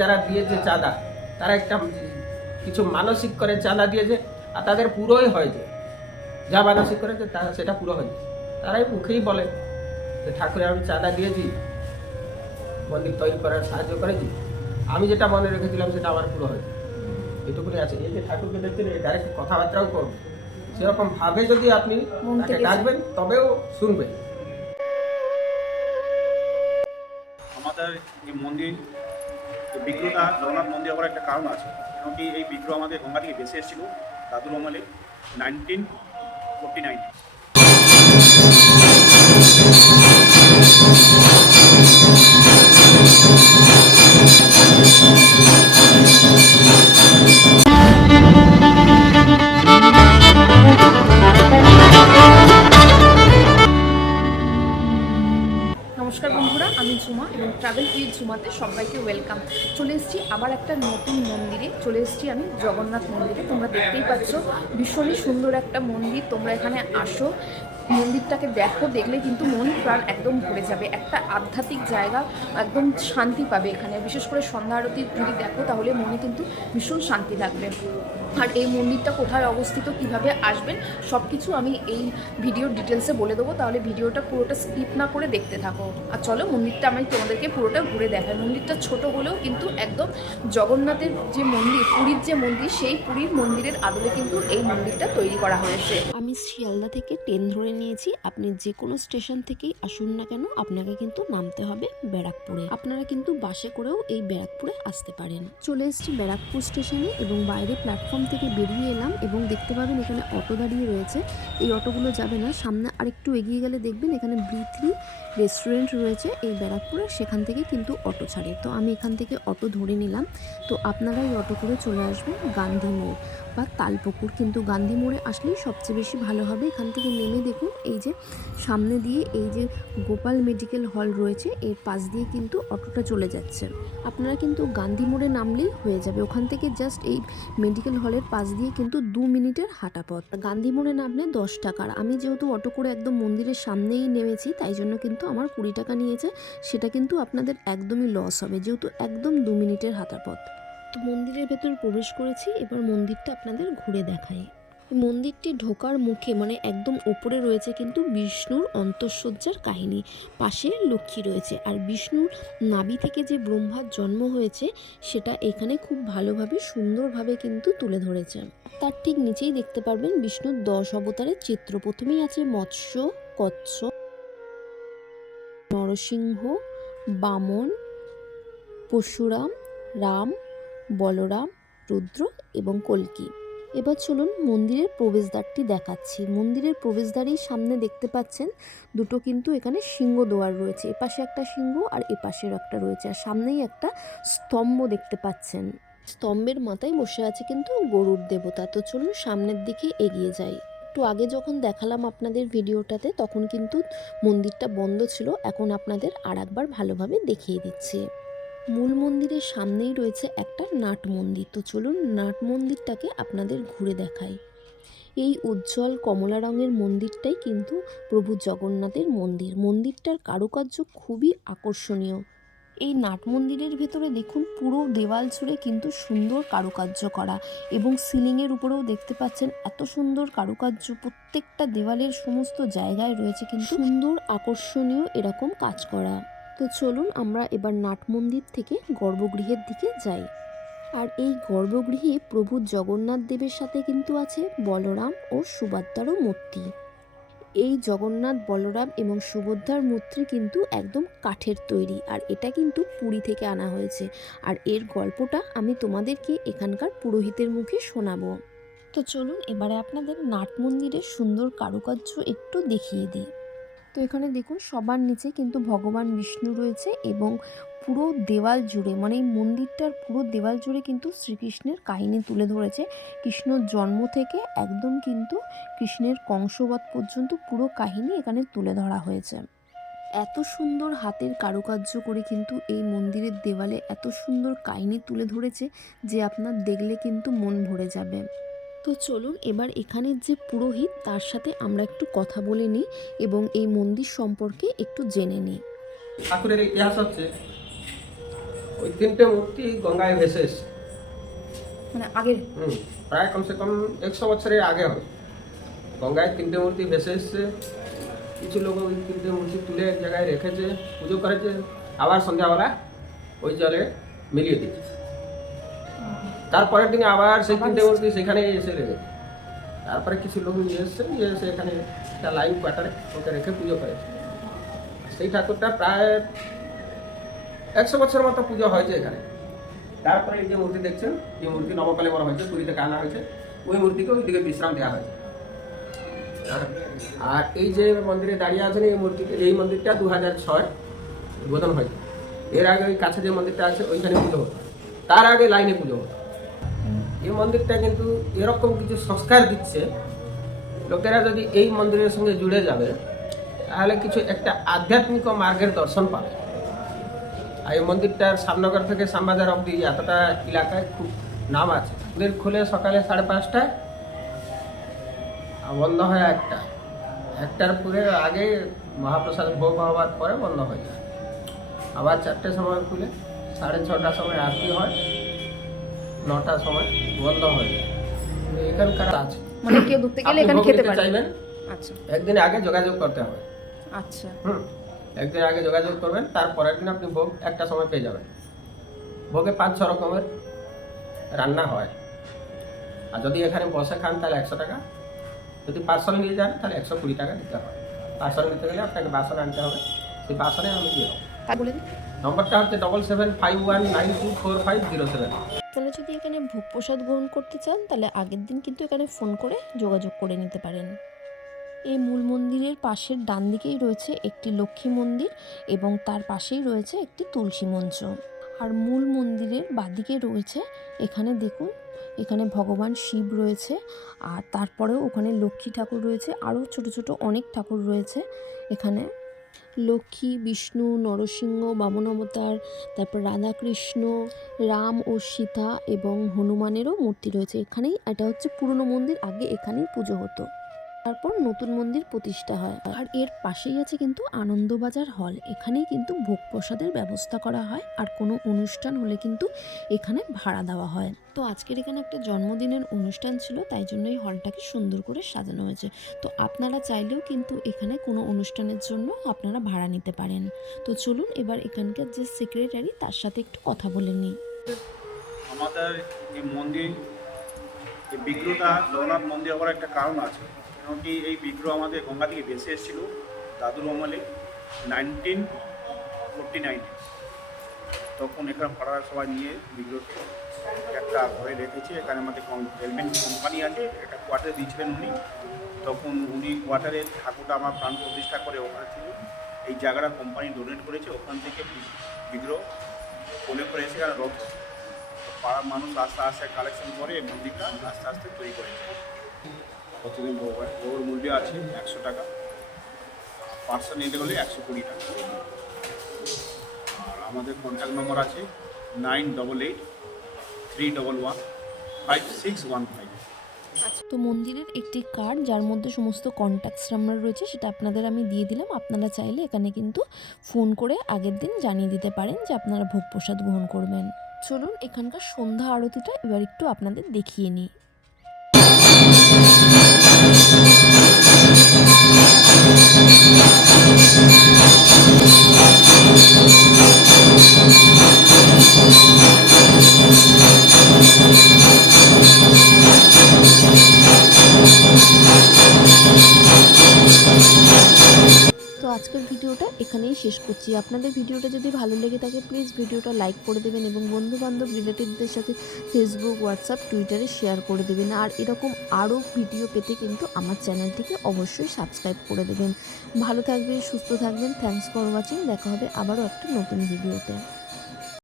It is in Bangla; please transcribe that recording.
যারা দিয়েছে চাঁদা, তারা একটা কিছু মানসিক করে চাঁদা দিয়েছে, আর তাদের পুরোই হয়েছে, যা মানসিক করেছে সেটা পুরো হয়েছে। তারাই মুখেই বলে যে ঠাকুরের আমি চাঁদা দিয়েছি, মন্দির তৈরি করার সাহায্য করেছি, আমি যেটা মনে রেখেছিলাম সেটা আমার পুরো হয়েছে, এটুকুনি আছে। এই যে ঠাকুরকে দেখতে ডাইরেক্ট কথাবার্তাও করবে, সেরকম ভাবে যদি আপনি তাকে ডাকবেন তবেও শুনবে। আমাদের এই মন্দির বিগ্রহটা জগন্নাথ মন্দির হওয়ার একটা কারণ আছে, কেন কি এই বিগ্রহ আমাদের গঙ্গা থেকে ভেসে এসেছিল দাদুর আমলে 1949। নমস্কার বন্ধুরা, আমি ঝুমা এবং ট্রাভেল উইথ ঝুমাতে সবাইকে ওয়েলকাম। চলে এসেছি আবার একটা নতুন মন্দিরে, চলে এসেছি আমি জগন্নাথ মন্দিরে। তোমরা দেখতেই পাচ্ছ ভীষণই সুন্দর একটা মন্দির। তোমরা এখানে আসো, মন্দিরটাকে দেখো, দেখলে কিন্তু মন প্রাণ একদম ভরে যাবে। একটা আধ্যাত্মিক জায়গা, একদম শান্তি পাবে এখানে। বিশেষ করে সন্ধ্যা আরতি যদি দেখো তাহলে মনে কিন্তু ভীষণ শান্তি লাগবে। আর এই মন্দিরটা কোথায় অবস্থিত, কিভাবে আসবেন, সব কিছু আমি এই ভিডিওর ডিটেলসে বলে দেবো, তাহলে ভিডিওটা পুরোটা স্কিপ না করে দেখতে থাকো। আর চলো মন্দিরটা আমি তোমাদেরকে পুরোটা ঘুরে দেখাই। মন্দিরটা ছোট হলেও কিন্তু একদম জগন্নাথের যে মন্দির, পুরীর যে মন্দির, সেই পুরীর মন্দিরের আদলে কিন্তু এই মন্দিরটা তৈরি করা হয়েছে। আমি শিয়ালদা থেকে ট্রেন ধরে নিয়েছি। আপনি যে কোনো স্টেশন থেকেই আসুন না কেন, আপনাকে কিন্তু নামতে হবে ব্যারাকপুরে। আপনারা কিন্তু বাসে করেও এই ব্যারাকপুরে আসতে পারেন। চলে এসেছি ব্যারাকপুর স্টেশনে এবং বাইরে প্ল্যাটফর্ম থেকে বেরিয়ে এলাম এবং দেখতে পাবেন এখানে অটো দাঁড়িয়ে রয়েছে। এই অটোগুলো যাবে না, সামনে আরেকটু এগিয়ে গেলে দেখবেন এখানে বৃথ্রি রেস্টুরেন্ট রয়েছে এই ব্যারাকপুরে, সেখান থেকে কিন্তু অটো ছাড়ে। তো আমি এখান থেকে অটো ধরে নিলাম। তো আপনারা এই অটো করে চলে আসবেন গান্ধী মোড় বা তালপুকুর। কিন্তু গান্ধী মোড়ে আসলেই সবচেয়ে বেশি ভালো হবে। এখান থেকে নেমে দেখুন এই যে সামনে দিয়ে এই যে গোপাল মেডিকেল হল রয়েছে, এর পাশ দিয়ে কিন্তু অটোটা চলে যাচ্ছে। আপনারা কিন্তু গান্ধী মোড়ে নামলেই হয়ে যাবে, ওখান থেকে জাস্ট এই মেডিকেল হলের পাশ দিয়ে কিন্তু 2 মিনিটের হাঁটা পথ। গান্ধী মোড়ে নামলে 10 টাকার। আমি যেহেতু অটো করে একদম মন্দিরের সামনেই নেমেছি, তাই জন্য কিন্তু আমার 20 টাকা নিয়েছে। সেটা কিন্তু আপনাদের একদমই লস হবে, যেহেতু একদম 2 মিনিটের হাঁটা পথ। তো মন্দিরের ভেতর প্রবেশ করেছি, এবার মন্দিরটা আপনাদের ঘুরে দেখাই। মন্দিরটি ঢোকার মুখে মানে একদম ওপরে রয়েছে কিন্তু বিষ্ণুর অন্তঃসজ্জার কাহিনী, পাশে লক্ষ্মী রয়েছে। আর বিষ্ণুর নাভি থেকে যে ব্রহ্মার জন্ম হয়েছে সেটা এখানে খুব ভালোভাবে সুন্দরভাবে কিন্তু তুলে ধরেছে। তার ঠিক নিচেই দেখতে পারবেন বিষ্ণুর 10 অবতারের চিত্র। প্রথমেই আছে মৎস্য, কচ্ছপ, নরসিংহ, বামন, পরশুরাম, রাম, বলরাম, রুদ্র এবং কল্কি। এবার চলুন মন্দিরের প্রবেশদ্বারটি দেখাচ্ছি। মন্দিরের প্রবেশদ্বারের সামনে দেখতে পাচ্ছেন দুটো কিন্তু এখানে সিংহদ্বার রয়েছে, এপাশে একটা সিংহ আর এপাশের একটা রয়েছে। আর সামনেই একটা স্তম্ভ দেখতে পাচ্ছেন, স্তম্ভের মাথায় বসে আছে কিন্তু গরুর দেবতা। তো চলুন সামনের দিকে এগিয়ে যাই। একটু আগে যখন দেখালাম আপনাদের ভিডিওটাতে, তখন কিন্তু মন্দিরটা বন্ধ ছিল। এখন আপনাদের আর একবার ভালোভাবে দেখিয়ে দিচ্ছি। মূল মন্দিরের সামনেই রয়েছে একটা নাট মন্দির। তো চলুন নাট মন্দিরটাকে আপনাদের ঘুরে দেখাই। এই উজ্জ্বল কমলা রঙের মন্দিরটাই কিন্তু প্রভু জগন্নাথের মন্দির। মন্দিরটার কারুকার্য খুবই আকর্ষণীয়। এই নাট মন্দিরের ভেতরে দেখুন পুরো দেওয়াল জুড়ে কিন্তু সুন্দর কারুকার্য করা, এবং সিলিংয়ের উপরেও দেখতে পাচ্ছেন এত সুন্দর কারুকার্য। প্রত্যেকটা দেওয়ালের সমস্ত জায়গায় রয়েছে কিন্তু সুন্দর আকর্ষণীয় এরকম কাজ করা। তো চলুন আমরা এবার নাট মন্দির থেকে গর্ভগৃহের দিকে যাই। আর এই গর্ভগৃহে প্রভু জগন্নাথ দেবের সাথে কিন্তু আছে বলরাম ও সুভদ্রারও মূর্তি। এই জগন্নাথ, বলরাম এবং সুভদ্রার মূর্তি কিন্তু একদম কাঠের তৈরি, আর এটা কিন্তু পুরী থেকে আনা হয়েছে। আর এর গল্পটা আমি তোমাদেরকে এখানকার পুরোহিতের মুখে শোনাবো। তো চলুন এবারে আপনাদের নাট মন্দিরের সুন্দর কারুকার্য একটু দেখিয়ে দিই। তো এখানে দেখুন সবার নিচে কিন্তু ভগবান বিষ্ণু রয়েছে, এবং পুরো দেওয়াল জুড়ে মানে এই মন্দিরটার পুরো দেওয়াল জুড়ে কিন্তু শ্রীকৃষ্ণের কাহিনী তুলে ধরেছে। কৃষ্ণর জন্ম থেকে একদম কিন্তু কৃষ্ণের কংসবধ পর্যন্ত পুরো কাহিনী এখানে তুলে ধরা হয়েছে। এত সুন্দর হাতের কারুকার্য করে কিন্তু এই মন্দিরের দেওয়ালে এত সুন্দর কাহিনী তুলে ধরেছে যে আপনার দেখলে কিন্তু মন ভরে যাবে। তো চলুন এবার এখানের যে পুরোহিত তার সাথে আমরা একটু কথা বলে নিই এবং এই মন্দির সম্পর্কে একটু জেনে নিই। ঠাকুরের ইতিহাস হচ্ছে ওই 3টে মূর্তি গঙ্গায় ভেসে এসছে। মানে আগের প্রায় কমসে কম 100 বছরের আগে হবে। গঙ্গায় 3টে মূর্তি ভেসে এসছে। কিছু লোক ওই 3টে মূর্তি তুলে এক জায়গায় রেখেছে, পুজো করেছে, আবার সন্ধ্যাবেলা ওই জলে মিলিয়ে দিয়েছে। তারপরের দিনে আবার সেই 3টে মূর্তি সেখানে এসে লেগেছে। তারপরে কিছু লোক নিয়ে এসে এখানে একটা লাইন কোয়ার্টারে ওকে রেখে পুজো করেছে। সেই ঠাকুরটা প্রায় 100 বছর মতো পুজো হয়েছে এখানে। তারপরে এই যে মূর্তি দেখছেন, এই মূর্তি নবকালে বলা হয়েছে, পুরী থেকে আনা হয়েছে। ওই মূর্তিকে ওইদিকে বিশ্রাম দেওয়া হয়েছে। আর এই যে মন্দিরে দাঁড়িয়ে আছেন এই মন্দিরটা 2006 উদ্বোধন হয়েছে। এর আগে ওই কাছে যে মন্দিরটা আছে ওইখানে পুজো হতো, তার আগে লাইনে পুজো হতো। এই মন্দিরটা কিন্তু এরকম কিছু সংস্কার দিচ্ছে, লোকেরা যদি এই মন্দিরের সঙ্গে জুড়ে যাবে তাহলে কিছু একটা আধ্যাত্মিক মার্গের দর্শন পাবে। আর এই মন্দিরটার শ্যামনগর থেকে শ্যামবাজার অবধি এতটা এলাকায় খুব নাম আছে। মন্দির খুলে সকালে 5:30টায়, আর বন্ধ হয় 1টার পরে আগে মহাপ্রসাদ ভোগ হওয়ার পরে বন্ধ হয়ে যায়। আবার 4টের সময় খুলে 6:30টার সময় আরতি হয়, 9টার সময় বন্ধ হয়ে যায়। এখানকার আছে, মানে কেউ ঢুকতে গেলে এখানে খেতে পারে। চাইবেন আচ্ছা একদিন আগে যোগাযোগ করতে হবে। আচ্ছা একদিন আগে যোগাযোগ করবেন, তারপরের দিন আপনি ভোগ 1টার সময় পেয়ে যাবেন। ভোগে 5-6 রকমের রান্না হয়। আর যদি এখানে বসে খান তাহলে 100 টাকা, যদি পার্সেল নিয়ে যান তাহলে 120 টাকা দিতে হয়। পার্সেল নিতে গেলে আপনাকে বাসন আনতে হবে, সেই বাসনে আমি দিয়ে দেবো। তা বলে দিন। নম্বরটা হচ্ছে 7751924507। আপনারা যদি এখানে ভোগ প্রসাদ গ্রহণ করতে চান তাহলে আগের দিন কিন্তু এখানে ফোন করে যোগাযোগ করে নিতে পারেন। এই মূল মন্দিরের পাশের ডান দিকেই রয়েছে একটি লক্ষ্মী মন্দির এবং তার পাশেই রয়েছে একটি তুলসী মঞ্চ। আর মূল মন্দিরের বাদিকে রয়েছে, এখানে দেখুন, এখানে ভগবান শিব রয়েছে, আর তারপরেও ওখানে লক্ষ্মী ঠাকুর রয়েছে, আরও ছোট ছোট অনেক ঠাকুর রয়েছে। এখানে লক্ষ্মী, বিষ্ণু, নরসিংহ, বামন অবতার, তারপর রাধাকৃষ্ণ, রাম ও সীতা এবং হনুমানেরও মূর্তি রয়েছে এখানেই। এটা হচ্ছে পুরনো মন্দির, আগে এখানেই পুজো হতো, তারপর নতুন মন্দির প্রতিষ্ঠা হয়। আর এর পাশেই আছে কিন্তু আনন্দবাজার হল, এখানেই কিন্তু ভোগ প্রসাদের ব্যবস্থা করা হয়। আর কোনো অনুষ্ঠান হলে কিন্তু এখানে ভাড়া দেওয়া হয়। তো আজকের এখানে একটা জন্মদিনের অনুষ্ঠান ছিল, তাই জন্য এই হলটাকে সুন্দর করে সাজানো হয়েছে। তো আপনারা চাইলেও কিন্তু এখানে কোনো অনুষ্ঠানের জন্য আপনারা ভাড়া নিতে পারেন। তো চলুন এবার এখানকার যে সেক্রেটারি তার সাথে একটু কথা বলে নিই। আমাদের এই মন্দির, এই বিগ্রহটা জগন্নাথ মন্দির হওয়ার একটা কারণ আছে। কেন কি এই বিগ্রহ আমাদের গঙ্গা থেকে ভেসে এসেছিল দাদুর আমলে 1949। তখন এখানে পাড়ার সবাই নিয়ে বিগ্রহকে একটা ঘরে রেখেছে। এখানে আমাদের হেলমেট কোম্পানি আছে, একটা কোয়ার্টারে দিয়েছিলেন উনি। তখন উনি কোয়ার্টারে ঠাকুরটা আমার প্রাণ প্রতিষ্ঠা করে ওখানে ছিল। এই জায়গাটা কোম্পানি ডোনেট করেছে, ওখান থেকে বিগ্রহ কোলে করে এসে এখানে রথ পাড়ার মানুষ আস্তে আস্তে কালেকশন করে এই মন্দিরটা আস্তে আস্তে তৈরি করেছে। প্রতিদিন ভোগের মূল্য আছে 100 টাকা, পার্সেল নিতে গেলে 120 টাকা। আর আমাদের কন্ট্যাক্ট নম্বর আছে 9883115615। তো মন্দিরের একটি কার্ড যার মধ্যে সমস্ত কন্ট্যাক্টস নাম্বার রয়েছে সেটা আপনাদের আমি দিয়ে দিলাম। আপনারা চাইলে এখানে কিন্তু ফোন করে আগের দিন জানিয়ে দিতে পারেন যে আপনারা ভোগ প্রসাদ গ্রহণ করবেন। চলুন এখানকার সন্ধ্যা আরতিটা এবার একটু আপনাদের দেখিয়ে নিই। তো আজকের ভিডিওটা এখানেই শেষ করছি। আপনাদের ভিডিওটা যদি ভালো লেগে থাকে প্লিজ ভিডিওটা লাইক করে দেবেন এবং বন্ধুবান্ধব রিলেটিভদের সাথে ফেসবুক, হোয়াটসঅ্যাপ, টুইটারে শেয়ার করে দেবেন। আর এরকম আরও ভিডিও পেতে কিন্তু আমার চ্যানেলটিকে অবশ্যই সাবস্ক্রাইব করে দেবেন। ভালো থাকবেন, সুস্থ থাকবেন। Thanks for watching. দেখা হবে আবারও একটা নতুন ভিডিওতে।